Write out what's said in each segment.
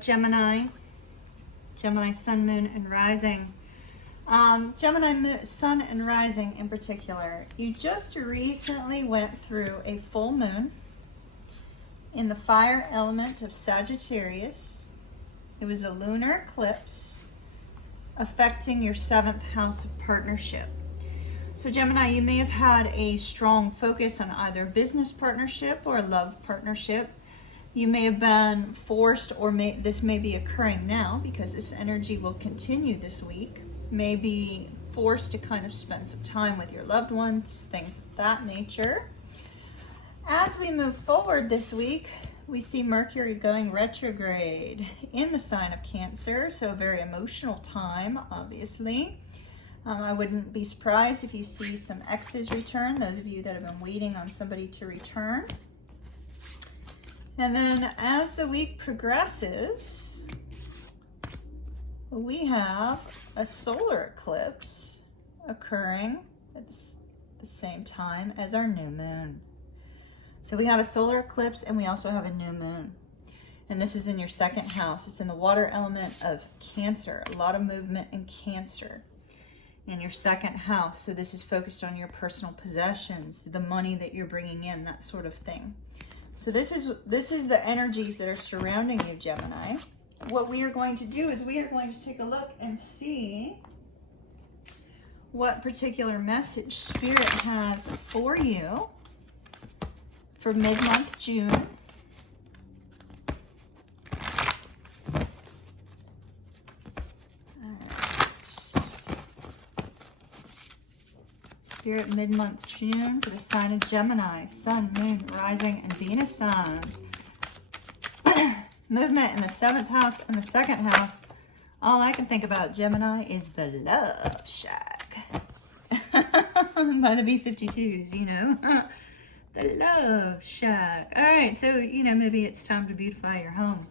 Gemini, Gemini Sun, Moon, and Rising. Gemini Sun and Rising in particular, you just recently went through a full moon in the fire element of Sagittarius. It was a lunar eclipse affecting your 7th house of partnership. So Gemini, you may have had a strong focus on either business partnership or love partnership. You may have been forced, or this may be occurring now because this energy will continue this week, may be forced to kind of spend some time with your loved ones, things of that nature. As we move forward this week, we see Mercury going retrograde in the sign of Cancer, so a very emotional time, obviously. I wouldn't be surprised if you see some exes return, those of you that have been waiting on somebody to return. And then as the week progresses, we have a solar eclipse occurring at the same time as our new moon. So we have a solar eclipse and we also have a new moon. And this is in your 2nd house. It's in the water element of Cancer. A lot of movement in Cancer in your 2nd house. So this is focused on your personal possessions, the money that you're bringing in, that sort of thing. So this is the energies that are surrounding you, Gemini. What we are going to do is we are going to take a look and see what particular message Spirit has for you for mid-month June. Spirit mid-month June for the sign of Gemini, Sun, Moon, Rising, and Venus signs. Movement in the 7th house and the 2nd house. All I can think about, Gemini, is the love shack. By the B-52s, you know. The love shack. All right, so, you know, maybe it's time to beautify your home.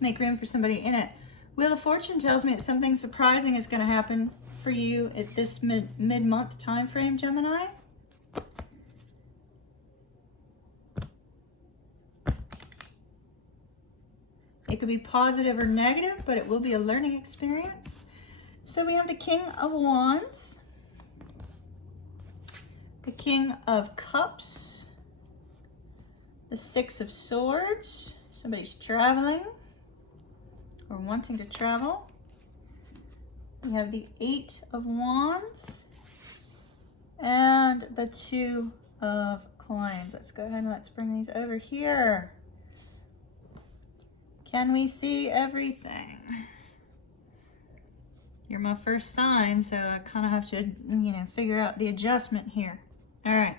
Make room for somebody in it. Wheel of Fortune tells me that something surprising is going to happen for you at this mid-month time frame, Gemini. It could be positive or negative, but it will be a learning experience. So we have the King of Wands, the King of Cups, the 6 of Swords. Somebody's traveling or wanting to travel. We have the 8 of Wands and the 2 of Coins. Let's go ahead and let's bring these over here. Can we see everything? You're my first sign, so I kind of have to, you know, figure out the adjustment here. All right.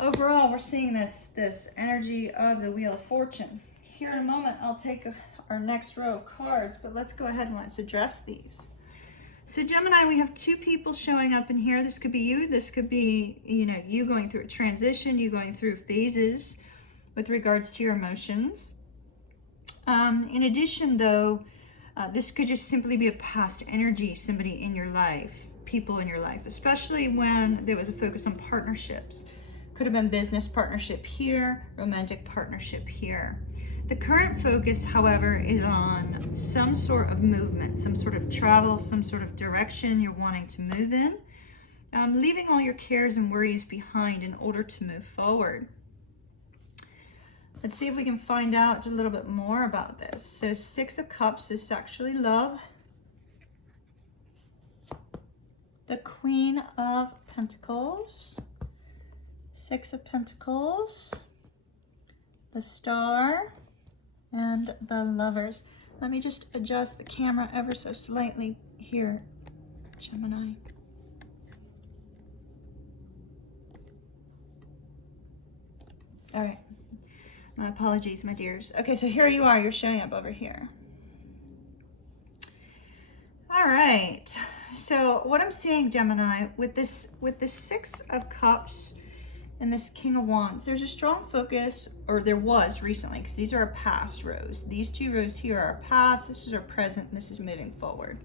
Overall, we're seeing this energy of the Wheel of Fortune. Here in a moment, I'll take our next row of cards, but let's go ahead and let's address these. So Gemini, we have 2 people showing up in here. This could be you. This could be, you know, you going through a transition, you going through phases with regards to your emotions. In addition, though, this could just simply be a past energy, somebody in your life, people in your life, especially when there was a focus on partnerships. Could have been business partnership here, romantic partnership here. The current focus, however, is on some sort of movement, some sort of travel, some sort of direction you're wanting to move in, leaving all your cares and worries behind in order to move forward. Let's see if we can find out a little bit more about this. So 6 of Cups is actually love. The Queen of Pentacles. 6 of Pentacles. The Star. And the Lovers. Let me just adjust the camera ever so slightly here, Gemini. All right. My apologies, my dears. Okay, so here you are. You're showing up over here. All right. So what I'm seeing, Gemini, with this 6 of Cups and this King of Wands, there's a strong focus, or there was recently, because these are our past rows. These 2 rows here are our past. This is our present, and this is moving forward.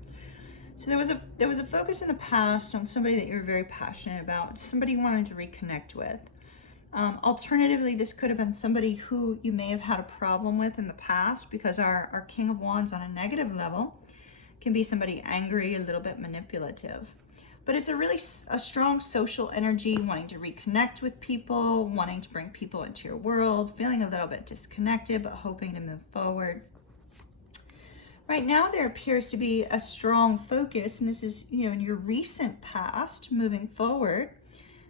So there was a focus in the past on somebody that you were very passionate about, somebody you wanted to reconnect with. Alternatively, this could have been somebody who you may have had a problem with in the past, because our King of Wands on a negative level can be somebody angry, a little bit manipulative. But it's a strong social energy, wanting to reconnect with people, wanting to bring people into your world, feeling a little bit disconnected, but hoping to move forward. Right now, there appears to be a strong focus, and this is, in your recent past, moving forward,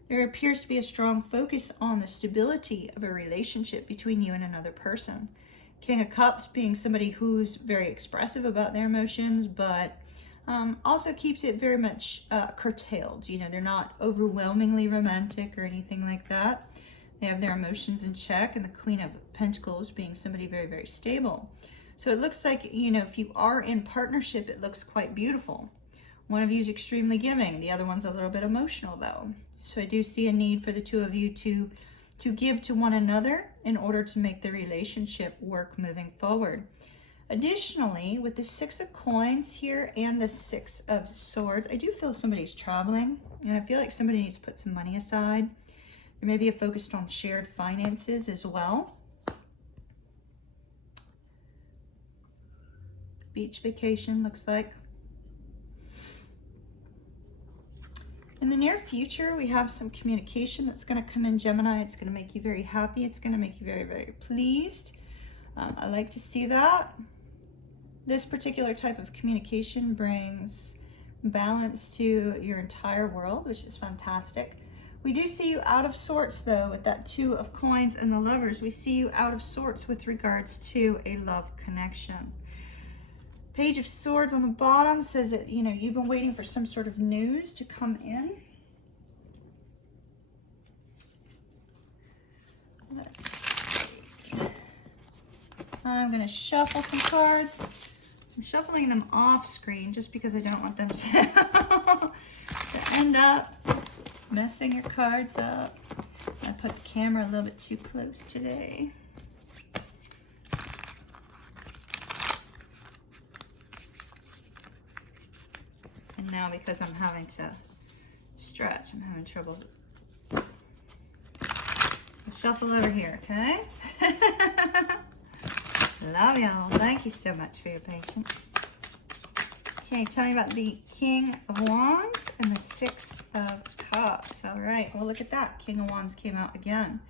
there appears to be a strong focus on the stability of a relationship between you and another person. King of Cups being somebody who's very expressive about their emotions, but also keeps it very much curtailed. They're not overwhelmingly romantic or anything like that. They have their emotions in check, and the Queen of Pentacles being somebody very, very stable. So it looks like, if you are in partnership, it looks quite beautiful. One of you is extremely giving. The other one's a little bit emotional, though. So I do see a need for the two of you to give to one another in order to make the relationship work moving forward. Additionally, with the Six of Coins here and the Six of Swords, I do feel somebody's traveling, and I feel like somebody needs to put some money aside. There may be a focus on shared finances as well. Beach vacation looks like. In the near future, we have some communication that's going to come in, Gemini. It's going to make you very happy. It's going to make you very, very pleased. I like to see that. This particular type of communication brings balance to your entire world, which is fantastic. We do see you out of sorts, though, with that Two of Coins and the Lovers. We see you out of sorts with regards to a love connection. Page of Swords on the bottom says that, you've been waiting for some sort of news to come in. Let's see. I'm going to shuffle some cards. I'm shuffling them off screen just because I don't want them to end up messing your cards up. I put the camera a little bit too close today. And now, because I'm having to stretch, I'm having trouble. I'll shuffle over here, okay? Love y'all. Thank you so much for your patience. Okay, tell me about the King of Wands and the Six of Cups. All right, well, look at that. King of Wands came out again.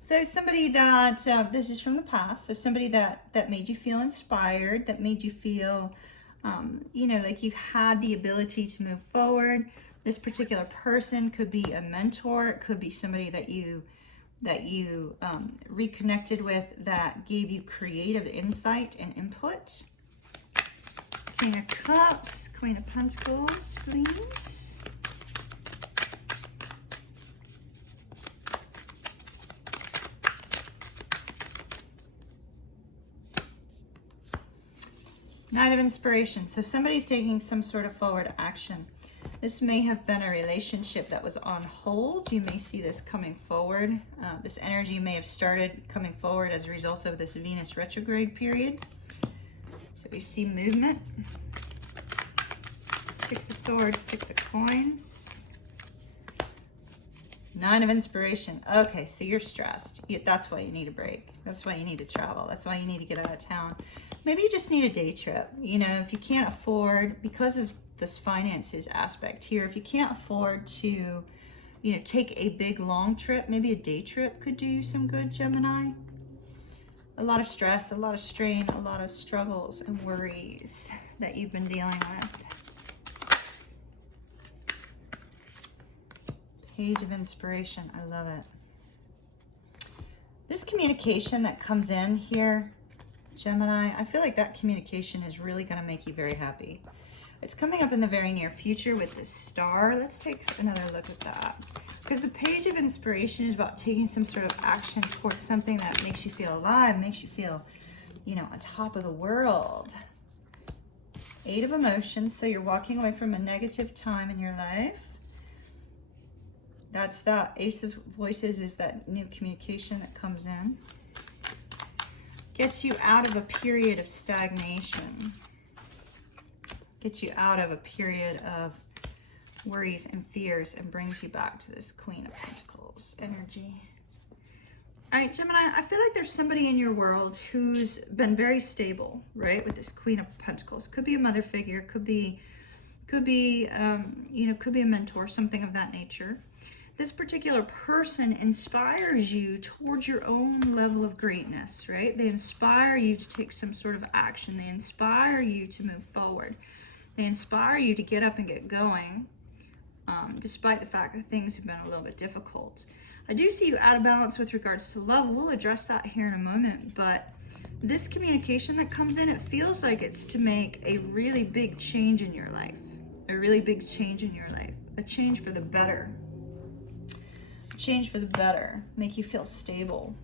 So somebody that, this is from the past, so somebody that made you feel inspired, that made you feel, like you had the ability to move forward. This particular person could be a mentor. It could be somebody that you reconnected with, that gave you creative insight and input. King of Cups, Queen of Pentacles, please. Knight of Inspiration. So somebody's taking some sort of forward action. This may have been a relationship that was on hold. You may see this coming forward. This energy may have started coming forward as a result of this Venus retrograde period. So we see movement. Six of Swords, Six of Coins. Nine of Inspiration. Okay, so you're stressed. That's why you need a break. That's why you need to travel. That's why you need to get out of town. Maybe you just need a day trip. If you can't afford, because of this finances aspect here, if you can't afford to, take a big long trip, maybe a day trip could do you some good, Gemini. A lot of stress, a lot of strain, a lot of struggles and worries that you've been dealing with. Page of Inspiration. I love it. This communication that comes in here, Gemini, I feel like that communication is really going to make you very happy. It's coming up in the very near future with this star. Let's take another look at that. Because the Page of Inspiration is about taking some sort of action towards something that makes you feel alive, makes you feel, on top of the world. Eight of Emotions. So you're walking away from a negative time in your life. That's that Ace of Voices, is that new communication that comes in. Gets you out of a period of stagnation. Gets you out of a period of worries and fears and brings you back to this Queen of Pentacles energy. All right, Gemini, I feel like there's somebody in your world who's been very stable, right? With this Queen of Pentacles. Could be a mother figure, could be, you know, could be a mentor, something of that nature. This particular person inspires you towards your own level of greatness, right? They inspire you to take some sort of action. They inspire you to move forward. They inspire you to get up and get going, despite the fact that things have been a little bit difficult. I do see you out of balance with regards to love. We'll address that here in a moment, but this communication that comes in, it feels like it's to make a really big change in your life. A really big change in your life. A change for the better. A change for the better. Make you feel stable.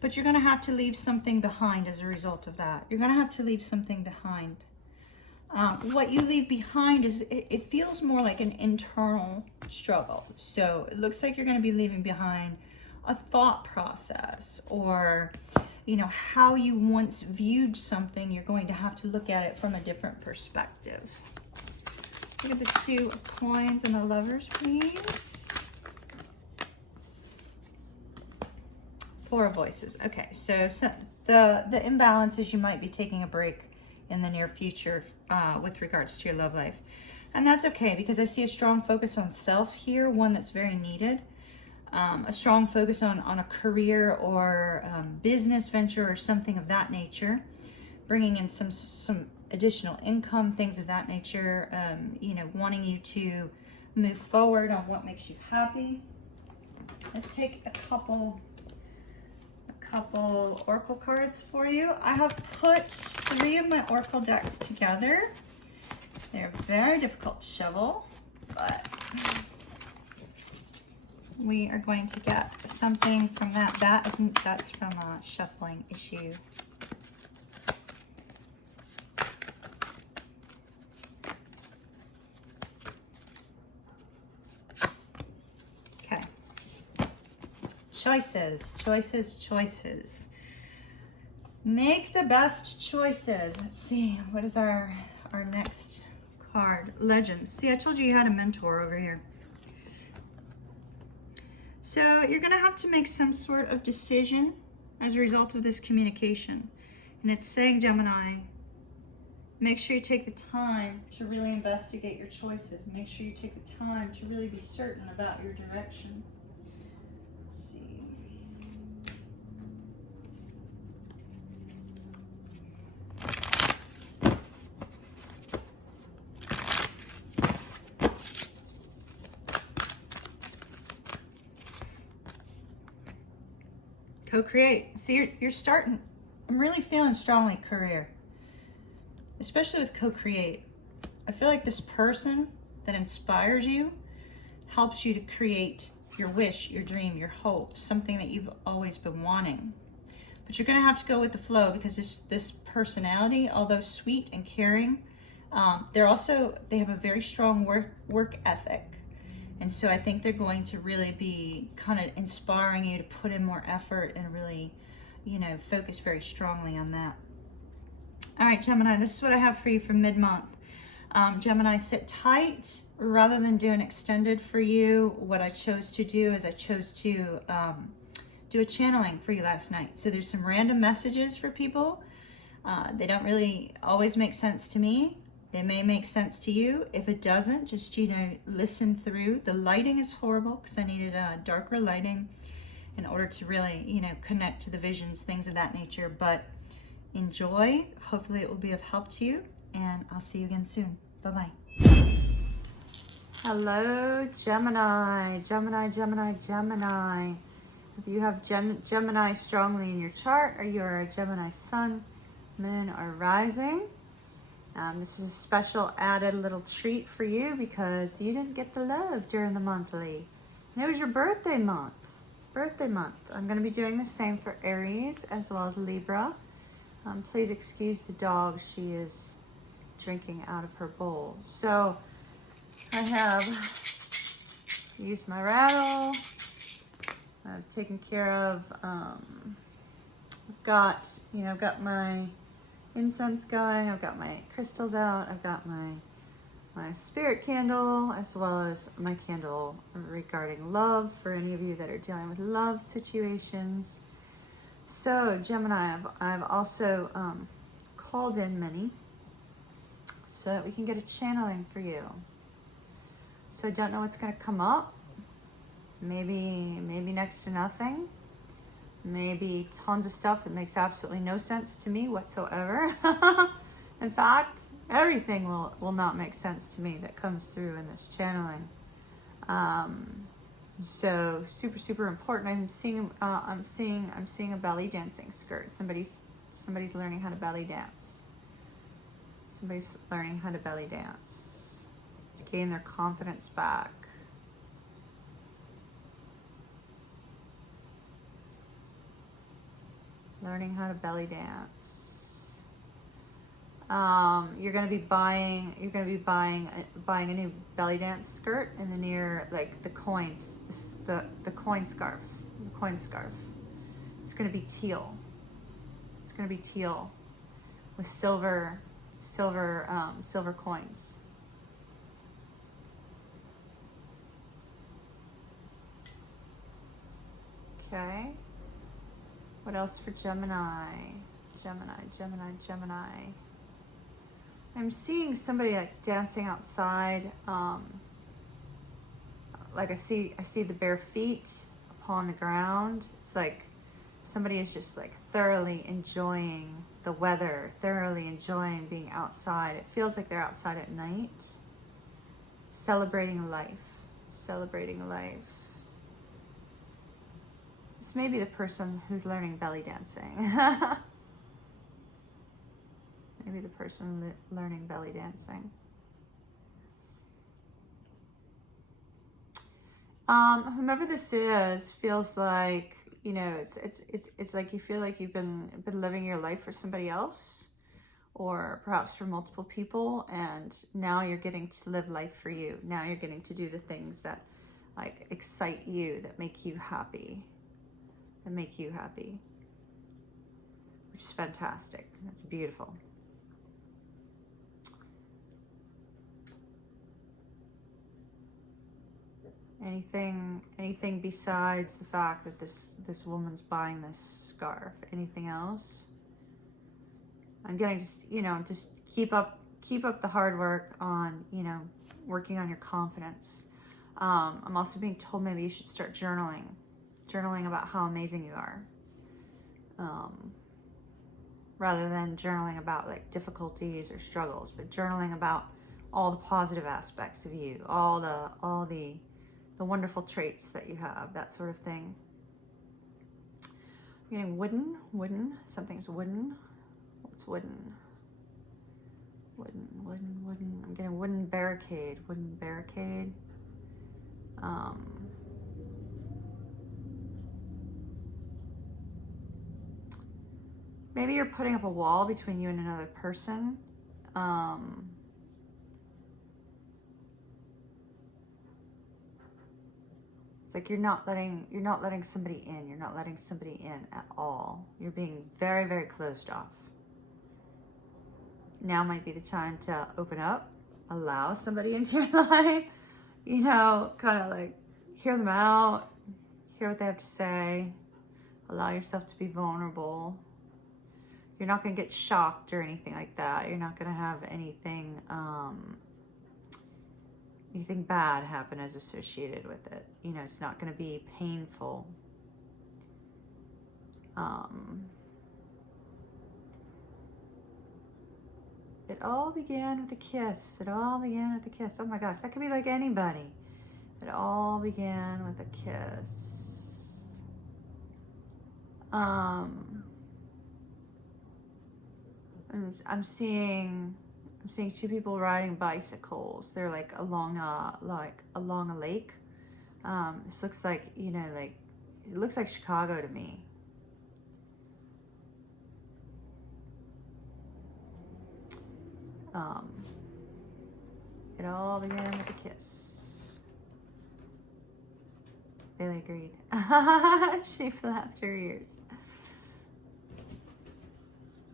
But you're going to have to leave something behind as a result of that. You're going to have to leave something behind. What you leave behind is, it feels more like an internal struggle. So it looks like you're going to be leaving behind a thought process, or, you know, how you once viewed something. You're going to have to look at it from a different perspective. Look at the Two of Coins and the Lovers, please. Four of Voices. Okay, so the imbalance is you might be taking a break in the near future with regards to your love life. And that's okay, because I see a strong focus on self here, one that's very needed. A strong focus on a career or business venture or something of that nature, bringing in some additional income, things of that nature, you know, wanting you to move forward on what makes you happy. Let's take a couple oracle cards for you. I have put 3 of my oracle decks together. They're very difficult to shovel, but we are going to get something from that. That's from a shuffling issue. Okay. Choices, choices, choices. Make the best choices. Let's see, what is our next card? Legends. See, I told you you had a mentor over here. So you're going to have to make some sort of decision as a result of this communication. And it's saying, Gemini, make sure you take the time to really investigate your choices. Make sure you take the time to really be certain about your direction. Let's see. Co-create. See, you're starting. I'm really feeling strongly career, especially with co-create. I feel like this person that inspires you helps you to create your wish, your dream, your hope, something that you've always been wanting. But you're going to have to go with the flow, because this personality, although sweet and caring, they have a very strong work ethic. And so I think they're going to really be kind of inspiring you to put in more effort and really, you know, focus very strongly on that. All right, Gemini, this is what I have for you for mid-month. Gemini, sit tight. Rather than do an extended for you, what I chose to do is I chose to do a channeling for you last night. So there's some random messages for people. They don't really always make sense to me. They may make sense to you. If it doesn't, just, you know, listen through. The lighting is horrible because I needed darker lighting in order to really, you know, connect to the visions, things of that nature. But enjoy. Hopefully it will be of help to you, and I'll see you again soon. Bye-bye. Hello, Gemini. Gemini, Gemini, Gemini. If you have Gemini strongly in your chart, or you're a Gemini Sun, Moon, or Rising, this is a special added little treat for you because you didn't get the love during the monthly. And it was your birthday month. I'm going to be doing the same for Aries as well as Libra. Please excuse the dog. She is drinking out of her bowl. So I have used my rattle. I've taken care of, I've got my incense going. I've got my crystals out. I've got my my spirit candle, as well as my candle regarding love for any of you that are dealing with love situations. So Gemini, I've also called in many so that we can get a channeling for you. So I don't know what's going to come up. Maybe next to nothing. Maybe tons of stuff that makes absolutely no sense to me whatsoever. In fact, everything will not make sense to me that comes through in this channeling. So super important. I'm seeing a belly dancing skirt. Somebody's learning how to belly dance. Somebody's learning how to belly dance to gain their confidence back. Learning how to belly dance. You're gonna be buying a new belly dance skirt in the near, like the coins, the coin scarf, It's gonna be teal. It's gonna be teal with silver coins. Okay. What else for Gemini? Gemini. I'm seeing somebody like dancing outside. Like I see the bare feet upon the ground. It's like somebody is just like thoroughly enjoying the weather, thoroughly enjoying being outside. It feels like they're outside at night, celebrating life. This may be the person who's learning belly dancing. Maybe the person learning belly dancing. Whomever this is feels like, you know, it's like you feel like you've been living your life for somebody else, or perhaps for multiple people, and now you're getting to live life for you. Now you're getting to do the things that like excite you, that make you happy. Which is fantastic. That's beautiful. Anything besides the fact that this woman's buying this scarf? Anything else? I'm getting just keep up the hard work on, working on your confidence. I'm also being told maybe you should start journaling about how amazing you are, rather than journaling about like difficulties or struggles, but journaling about all the positive aspects of you, all the wonderful traits that you have, that sort of thing. I'm getting wooden, something's wooden. What's wooden? Wooden. I'm getting wooden barricade. Maybe you're putting up a wall between you and another person. It's like you're not letting somebody in. You're not letting somebody in at all. You're being very, very closed off. Now might be the time to open up, allow somebody into your life, kind of like hear them out, hear what they have to say, allow yourself to be vulnerable. You're not going to get shocked or anything like that. You're not going to have anything bad happen as associated with it. It's not going to be painful. It all began with a kiss. Oh my gosh, that could be like anybody. It all began with a kiss. I'm seeing two people riding bicycles. They're like along a lake. This looks like, it looks like Chicago to me. It all began with a kiss. Bailey agreed. She flapped her ears.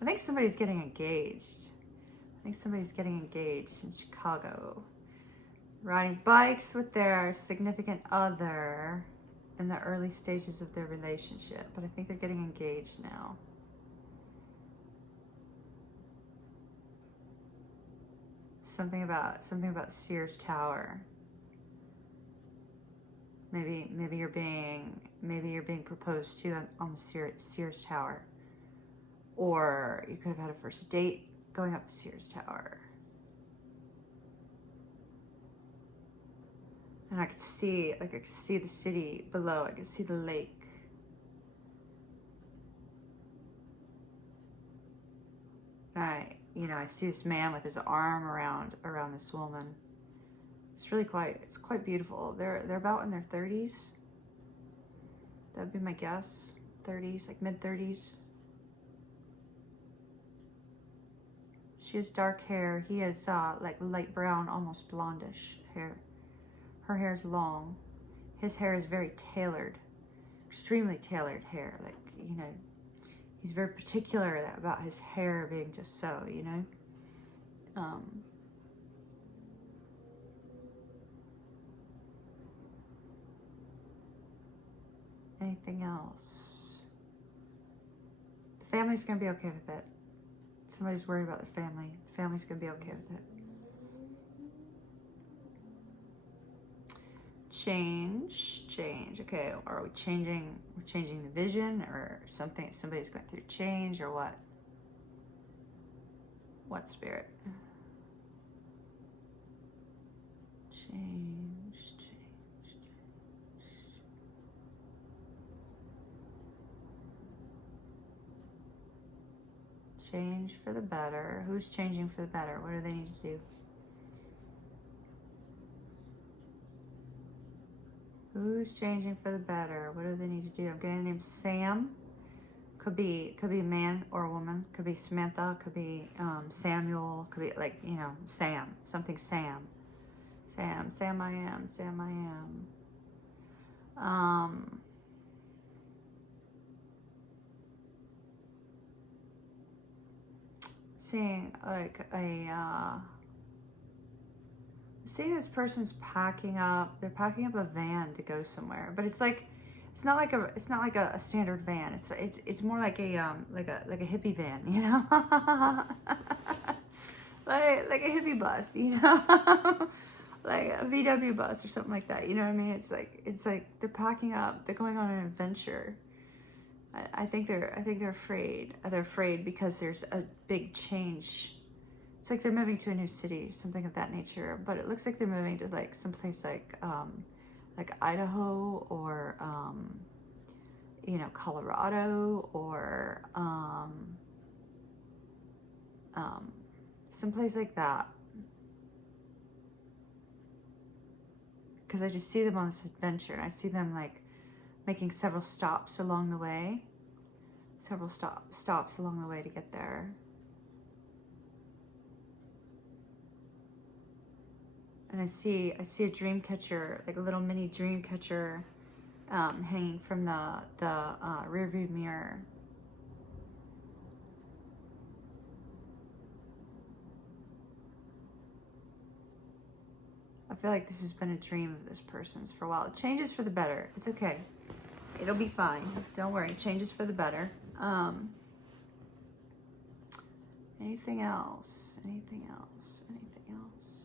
I think somebody's getting engaged. think somebody's getting engaged in Chicago. Riding bikes with their significant other in the early stages of their relationship, but I think they're getting engaged now. Something about Sears Tower. Maybe you're being proposed to on the Sears Tower, or you could have had a first date going up the Sears Tower. And I could see the city below. I could see the lake. I see this man with his arm around this woman. It's quite beautiful. They're about in their 30s. That'd be my guess. 30s, like mid-30s. She has dark hair. He has like light brown, almost blondish hair. Her hair is long. His hair is very tailored, extremely tailored hair. Like, he's very particular about his hair being just so, Anything else? The family's gonna be okay with it. Somebody's worried about their family. The family's gonna be okay with it. Change. Okay, are we changing? We're changing the vision, or something? Somebody's going through change, or what? What, spirit? Change. Change for the better. Who's changing for the better? What do they need to do? Who's changing for the better? What do they need to do? I'm getting the name Sam. Could be a man or a woman. Could be Samantha. Could be Samuel. Could be like, Sam. Something Sam. Sam I am. Seeing like seeing this person's packing up. They're packing up a van to go somewhere, but it's not like a standard van. It's more like a hippie van, like a hippie bus, like a VW bus or something like that. You know what I mean? It's like they're packing up. They're going on an adventure. I think they're afraid. They're afraid because there's a big change. It's like they're moving to a new city, something of that nature. But it looks like they're moving to like someplace like Idaho or Colorado or someplace like that. Because I just see them on this adventure. I see them like making several stops along the way. Several stops along the way to get there. And I see a dream catcher, like a little mini dream catcher, hanging from the rear view mirror. I feel like this has been a dream of this person's for a while. It changes for the better. It's okay. It'll be fine. Don't worry. It changes for the better. Anything else? Anything else? Anything else?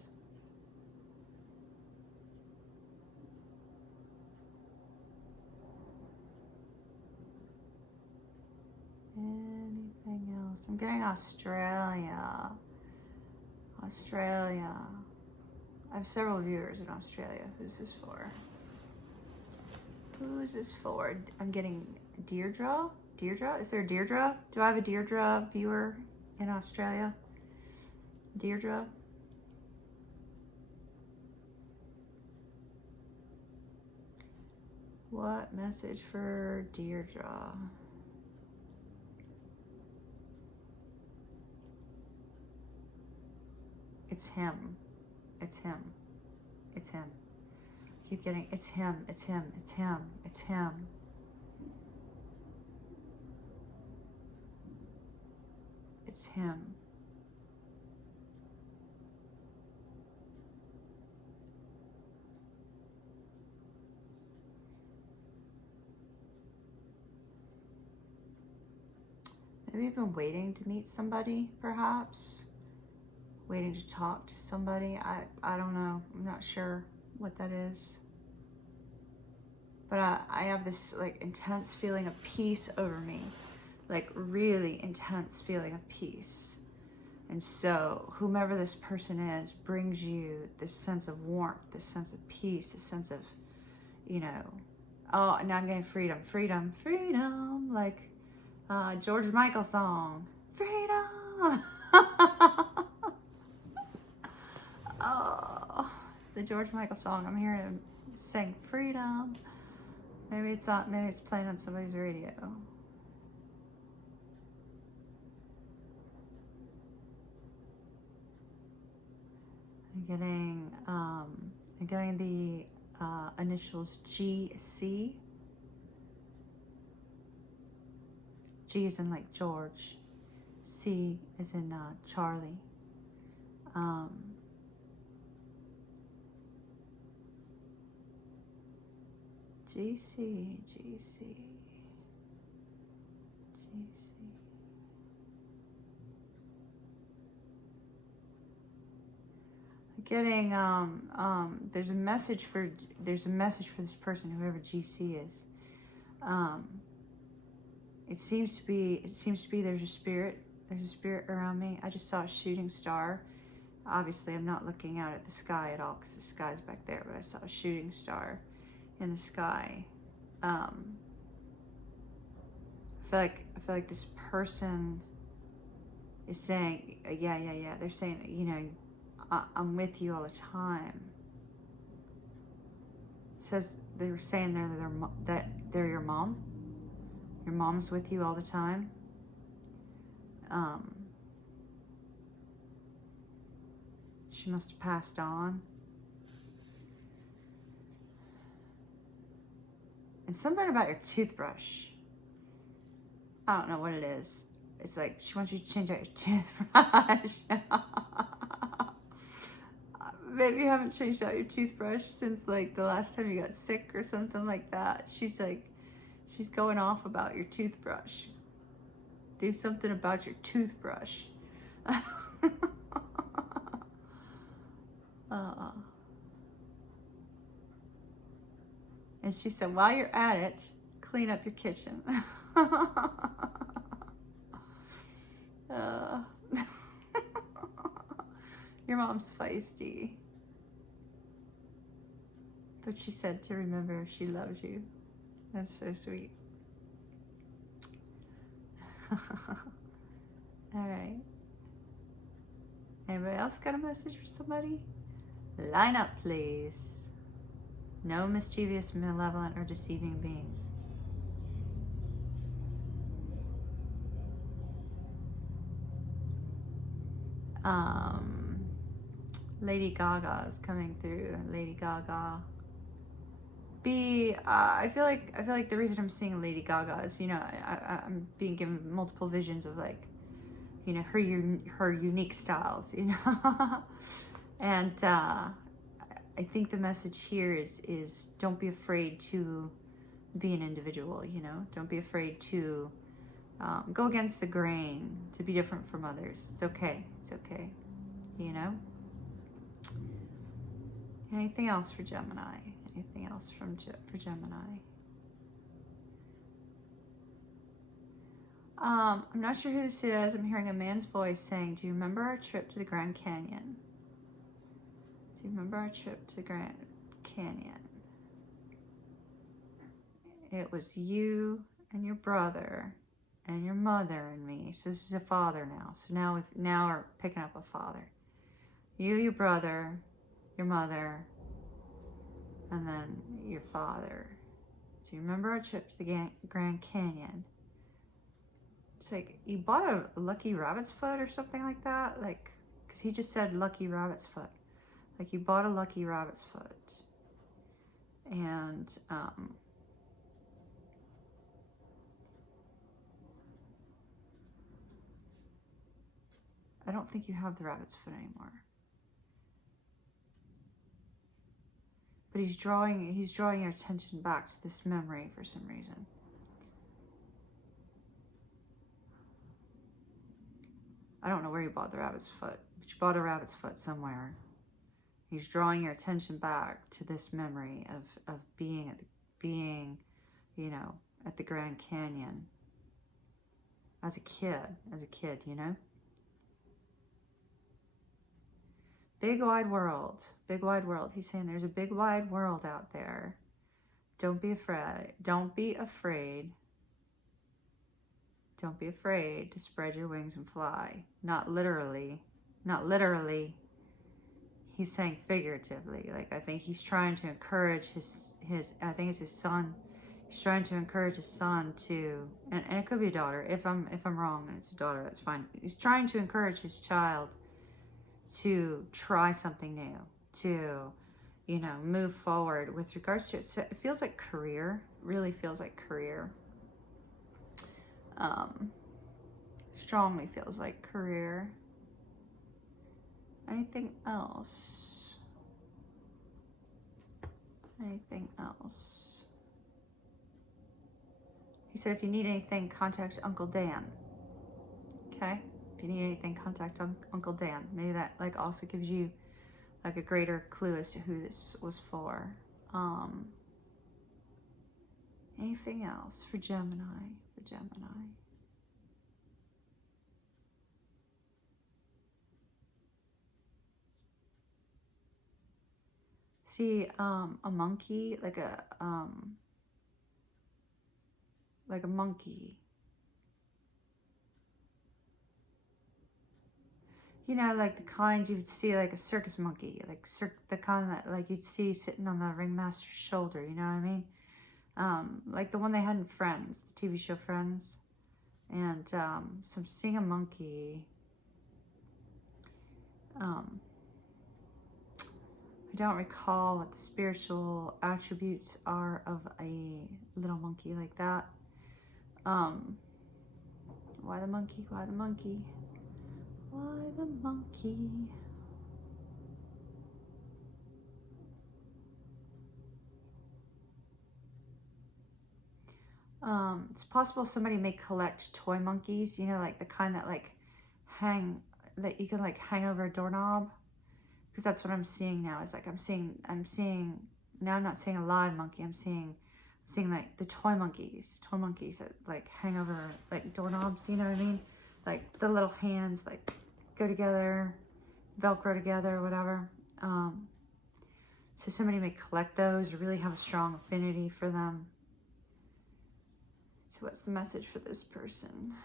Anything else? I'm getting Australia. Australia. I have several viewers in Australia. Who's this for? Who is this for? I'm getting Deirdre. Deirdre? Is there Deirdre? Do I have a Deirdre viewer in Australia? Deirdre? What message for Deirdre? It's him. It's him. It's him. Keep getting, it's him. It's him. It's him. It's him. It's him. Maybe you've been waiting to meet somebody, perhaps. Waiting to talk to somebody. I don't know. I'm not sure what that is. But I have this like intense feeling of peace over me. Like really intense feeling of peace. And so whomever this person is brings you this sense of warmth, this sense of peace, this sense of, you know, oh, now I'm getting freedom, freedom, freedom. Like George Michael song, freedom. Oh, the George Michael song. I'm hearing him sing freedom. Maybe it's not. Maybe it's playing on somebody's radio. I'm getting the initials GC. G is in like George. C is in Charlie. GC. Getting there's a message for this person, whoever GC is. It seems to be there's a spirit around me. I just saw a shooting star. Obviously I'm not looking out at the sky at all because the sky's back there, but I saw a shooting star in the sky. I feel like this person is saying, yeah. They're saying, you know, I'm with you all the time. It says they were saying that they're your mom. Your mom's with you all the time. She must have passed on. And something about your toothbrush. I don't know what it is. It's like she wants you to change out your toothbrush. Maybe you haven't changed out your toothbrush since like the last time you got sick or something like that. She's going off about your toothbrush. Do something about your toothbrush. And she said, while you're at it, clean up your kitchen. Your mom's feisty. But she said to remember she loves you. That's so sweet. All right. Anybody else got a message for somebody? Line up, please. No mischievous, malevolent, or deceiving beings. Lady Gaga is coming through. Lady Gaga. I feel like the reason I'm seeing Lady Gaga is, you know, I'm being given multiple visions of like, you know, her unique styles, you know. And I think the message here is don't be afraid to be an individual, you know. Don't be afraid to go against the grain, to be different from others. It's okay. It's okay, you know. Anything else for Gemini? Anything else for Gemini? I'm not sure who this is. I'm hearing a man's voice saying, do you remember our trip to the Grand Canyon? Do you remember our trip to the Grand Canyon? It was you and your brother and your mother and me. So this is a father now. So now we're picking up a father. You, your brother, your mother, and then your father. Do you remember our trip to the Grand Canyon? It's like you bought a lucky rabbit's foot or something like that, like, because he just said lucky rabbit's foot. Like you bought a lucky rabbit's foot, and I don't think you have the rabbit's foot anymore. But he's drawing your attention back to this memory for some reason. I don't know where you bought the rabbit's foot, but you bought a rabbit's foot somewhere. He's drawing your attention back to this memory of being, you know, at the Grand Canyon. As a kid, you know? Big wide world, big wide world. He's saying there's a big wide world out there. Don't be afraid. Don't be afraid. Don't be afraid to spread your wings and fly. Not literally. Not literally. He's saying figuratively. Like, I think he's trying to encourage his I think it's his son. He's trying to encourage his son to, and it could be a daughter. If I'm wrong and it's a daughter, that's fine. He's trying to encourage his child to try something new, to, you know, move forward with regards to it. It feels like career, really feels like career. Strongly feels like career. Anything else? Anything else? He said, if you need anything, contact Uncle Dan. Okay? If you need anything, contact Uncle Dan. Maybe that like also gives you like a greater clue as to who this was for. Anything else for Gemini? For Gemini. See, a monkey, like a monkey. You know, like the kind you would see, like a circus monkey, like the kind that like you'd see sitting on the ringmaster's shoulder. You know what I mean? Like the one they had in Friends, the TV show Friends. And so I'm seeing a monkey. I don't recall what the spiritual attributes are of a little monkey like that. Why the monkey? Why the monkey? Why the monkey? It's possible somebody may collect toy monkeys, you know, like the kind that like that you can like hang over a doorknob. Because that's what I'm seeing now. Is like I'm seeing now. I'm not seeing a live monkey. I'm seeing like the toy monkeys that like hang over like doorknobs. You know what I mean? Like the little hands like go together, Velcro together, or whatever. So somebody may collect those or really have a strong affinity for them. So what's the message for this person?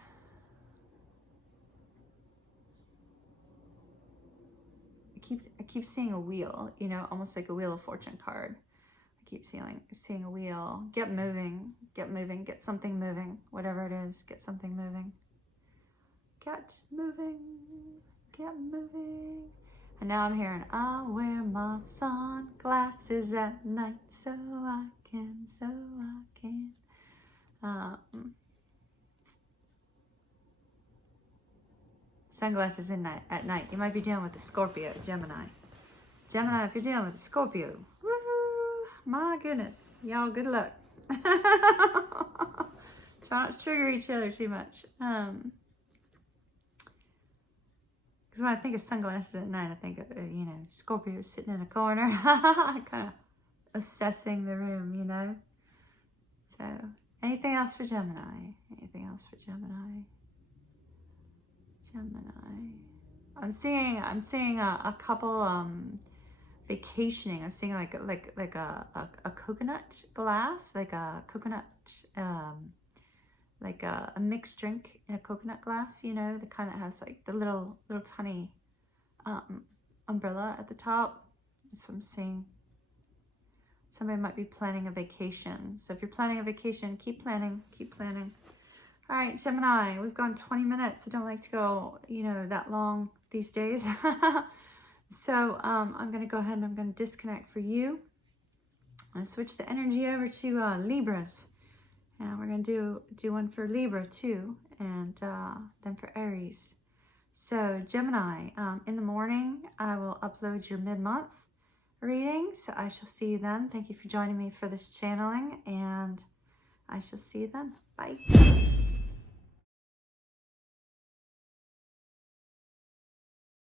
I keep seeing a wheel, you know, almost like a Wheel of Fortune card. I keep seeing a wheel. Get moving, get something moving, whatever it is, get something moving. Get moving, get moving. And now I'm hearing, I wear my sunglasses at night so I can. Sunglasses at night. You might be dealing with the Scorpio, Gemini. Gemini, if you're dealing with the Scorpio, woo, my goodness. Y'all, good luck. Try not to trigger each other too much. Because when I think of sunglasses at night, I think of, you know, Scorpio sitting in a corner, kind of assessing the room, you know. So, anything else for Gemini? Anything else for Gemini? Gemini. I'm seeing a couple vacationing. I'm seeing like a coconut glass, like a coconut like a mixed drink in a coconut glass, you know, the kind that has like the little tiny umbrella at the top. That's what I'm seeing. Somebody might be planning a vacation. So if you're planning a vacation, keep planning. All right, Gemini, we've gone 20 minutes. I don't like to go, you know, that long these days. So I'm going to go ahead and I'm going to disconnect for you. I'm going to switch the energy over to Libras. And we're going to do one for Libra too. And then for Aries. So Gemini, in the morning, I will upload your mid-month readings. So I shall see you then. Thank you for joining me for this channeling. And I shall see you then. Bye.